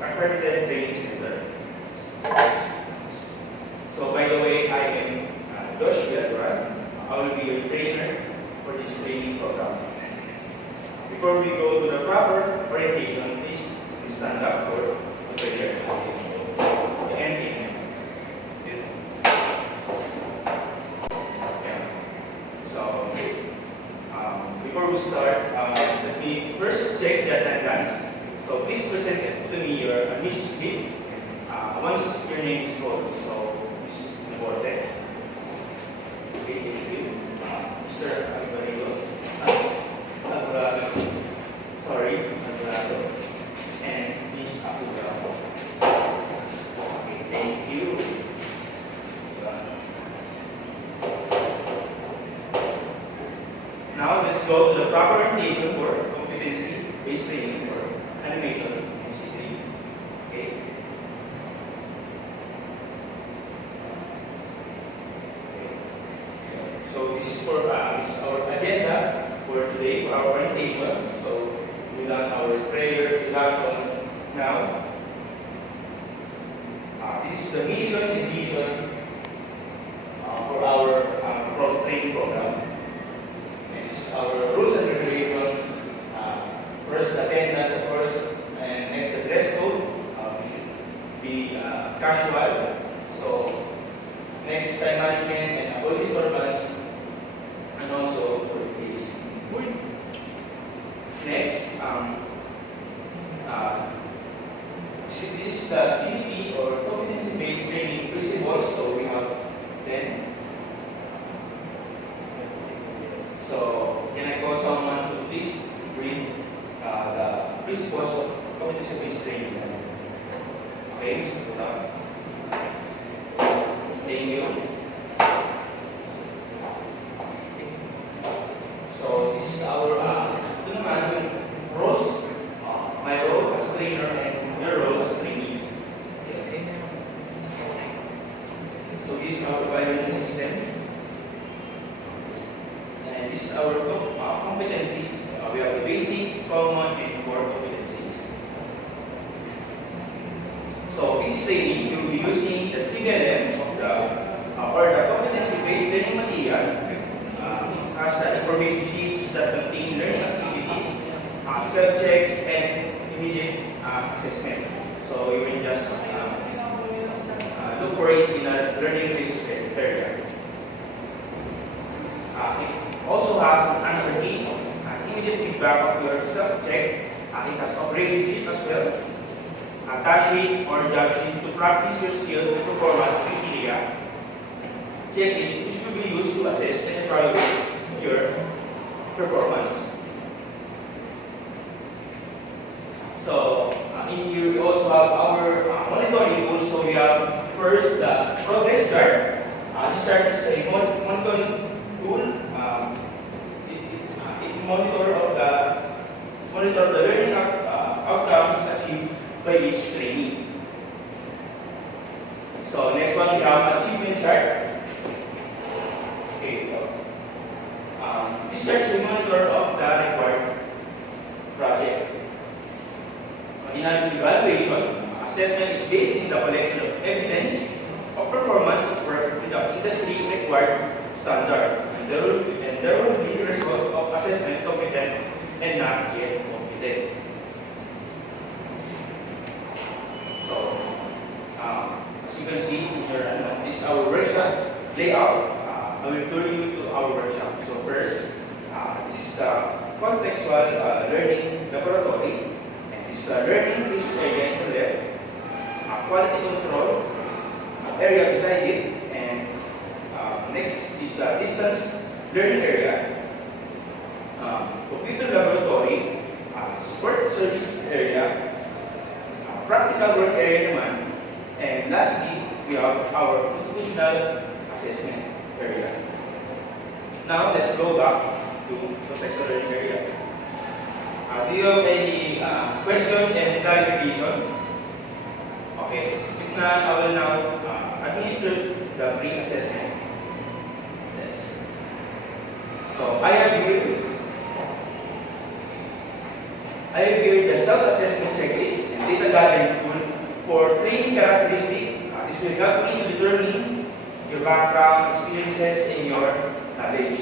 accredited training center. So by the way, I am Josh Villaduran. I will be your trainer for this training program. Before we go to the proper orientation, please stand up for the prayer. Amen. So before we start, let me first check the attendance. So please present to me your admission slip once your name is called. So this is important. Okay, thank you. Mr. Alvarado. Sorry, Alvarado. And Miss Apurao. Okay, thank you. Now let's go to the proper orientation for competency-based training for animation and C3. Okay. So this is for this is our agenda for today for our orientation. So we done our prayer introduction now. This is the mission and vision for our training program. And this is our rules and regulation. First, attendance, of course, and next, the dress code. Should be casual. So next is time management and avoid disturbance. And also is good. Next, this is the CP or competency-based training principles. So we have 10. So can I call someone to please read the principles of competency-based training? Okay, Mr. Puta. Thank you. So this is our ito naman yung roles, my role as a trainer and your role as a trainees. Okay. So this is our evaluation system, and this is our competencies. We have the basic, common, and core competencies. So in this training, you will be using the CBLM of the competency-based training material. Has the information sheets that contain learning activities, self-checks, and immediate assessment. So you will just look for it in a learning resource area. It also has an answer key, immediate feedback of your self-check. It has operation sheet as well, a task sheet or job sheet to practice your skill and performance criteria. Checklist which will be used to assess and evaluate your performance. So in here we also have our monitoring tools. So we have first the progress chart. This chart is a monitoring tool. It monitor the learning outcomes achieved by each trainee. So next one we have achievement chart. Okay. This chart is a monitor of the required project. In an evaluation, assessment is based on the collection of evidence of performance work with the industry required standard. And there will be result of assessment competent and not yet competent. So, as you can see in your this is our workshop layout. I will tour you to our workshop. So first, this is the contextual learning laboratory, and this is learning resource area in the left, quality control area beside it, and next is the distance learning area, computer laboratory, support service area, practical work area naman, and lastly, we have our institutional assessment area. Now let's go back to contextual learning area. Do you have any questions and clarification? Okay. If not, I will now administer the pre-assessment. Yes. So I have here the self-assessment checklist. the gathering tool for training characteristics. This will help me to determine your background, experiences, and your knowledge.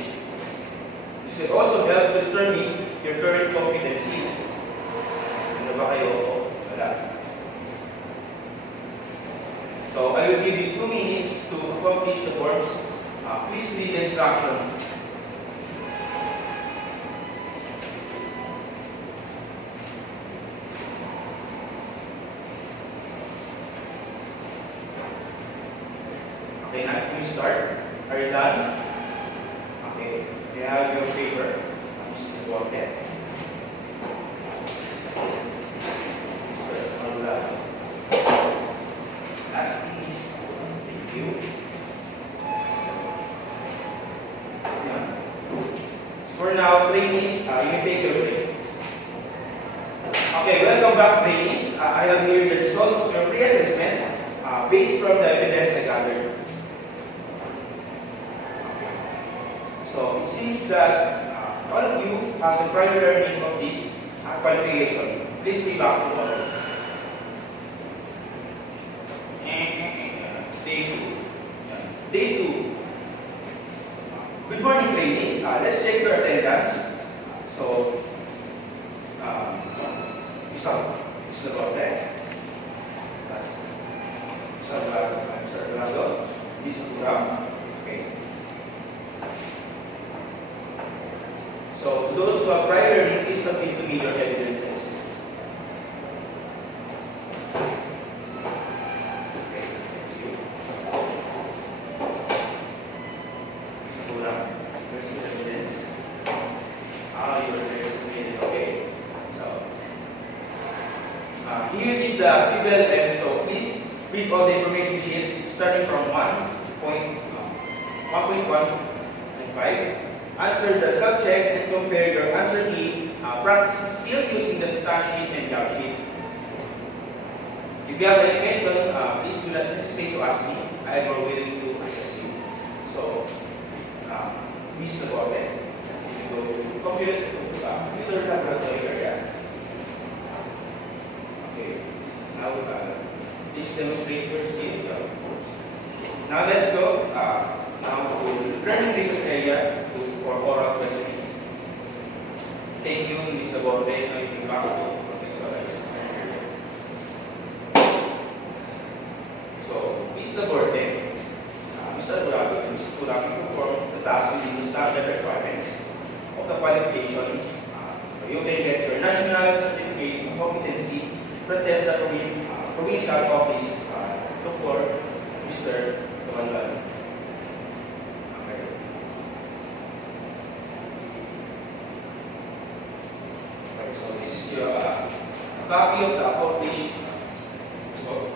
This will also help to determine your current competencies. Ano ba kayo? Wala. So I will give you 2 minutes to accomplish the forms. Please read the instruction. Okay, now can you start? Are you done? Okay, you have your paper. Just go ahead. Last piece. Thank you. For now, trainees, you may take your break. Okay, welcome back, trainees. I have here the result of your pre-assessment based from the evidence I gathered. So it seems that all of you has a prior learning of this qualification. Please be back to all. Day 2. Good morning, trainees. Let's check your attendance. So, Mr. Rote, Mr. Blanco, Mr. Turam. Okay. So, those who have prior learning, please submit to me your evidences. Here is the civil and so please read all the information sheet starting from 1.1 and 5. Answer the subject and compare your answer key. Practice still using the stat sheet and gap sheet. If you have any question, please do not hesitate to ask me. I am willing to assist you. So, Ms. Nagote, you go to computer laboratory area. Okay, now please demonstrate your skill. Now let's go now to learning research area for oral questioning. Thank you, Mr. Borte. Now you can back to Professor. So, Mr. Borte, Mr. Durago, and Mr. Durago perform the task within the standard requirements of the qualification. You can get your national certificate of competency from the provincial office Dr. Mr. Tumalban. Okay. Okay, so this is your copy of the accomplished result.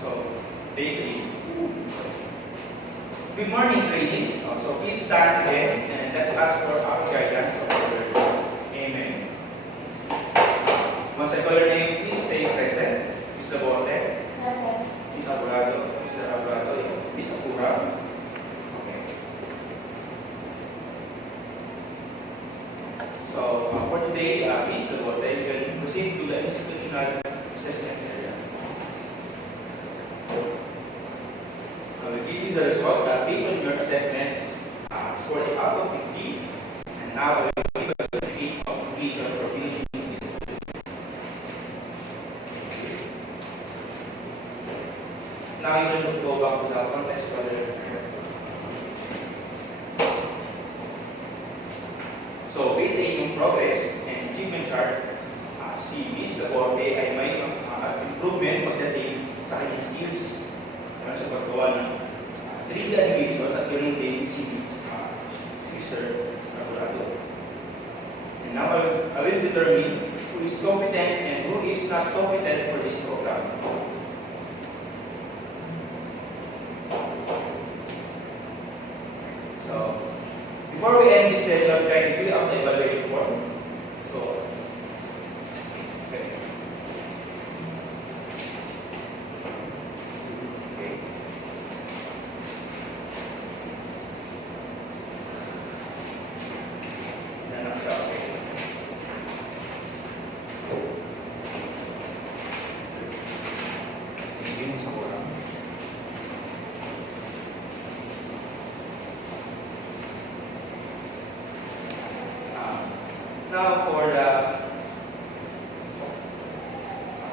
So, day 3. Good morning, ladies. So please stand again and let's ask for our guidance of our learning. Amen. Once I call your name, please say present. Mr. Borte. Present. Ms. Aburado. Mr. Aburado. Ms. Apura. Okay. So for today, Mr. Borte, you can proceed to the institutional assessment area. I will give you the result based on your assessment, scored out of 50, and now I will give you a certificate of completion for finishing this. Now you can go back to the contextual area. So based on yung progress and achievement chart, si Ms. Laborte ay may improvement pagdating sa kanyang skills sa paggawa ng 3D animation at ganoon din si Mr. Aburado. And now I will determine who is competent and who is not competent for this program. So, before we end this session, can you fill out the evaluation form? So, okay. Now for the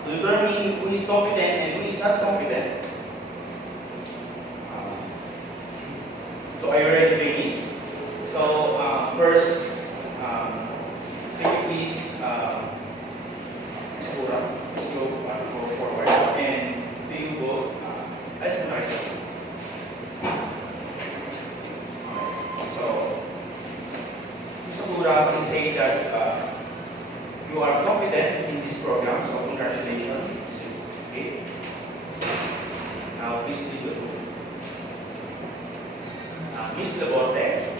to determine who is competent and who is not competent. So are you ready to do this? So first, can you please let's go forward and do you go? Let's go nice. So Ms. Sakura can say that you are competent in this program, so congratulations. Okay. Now please do it. Miss Labote.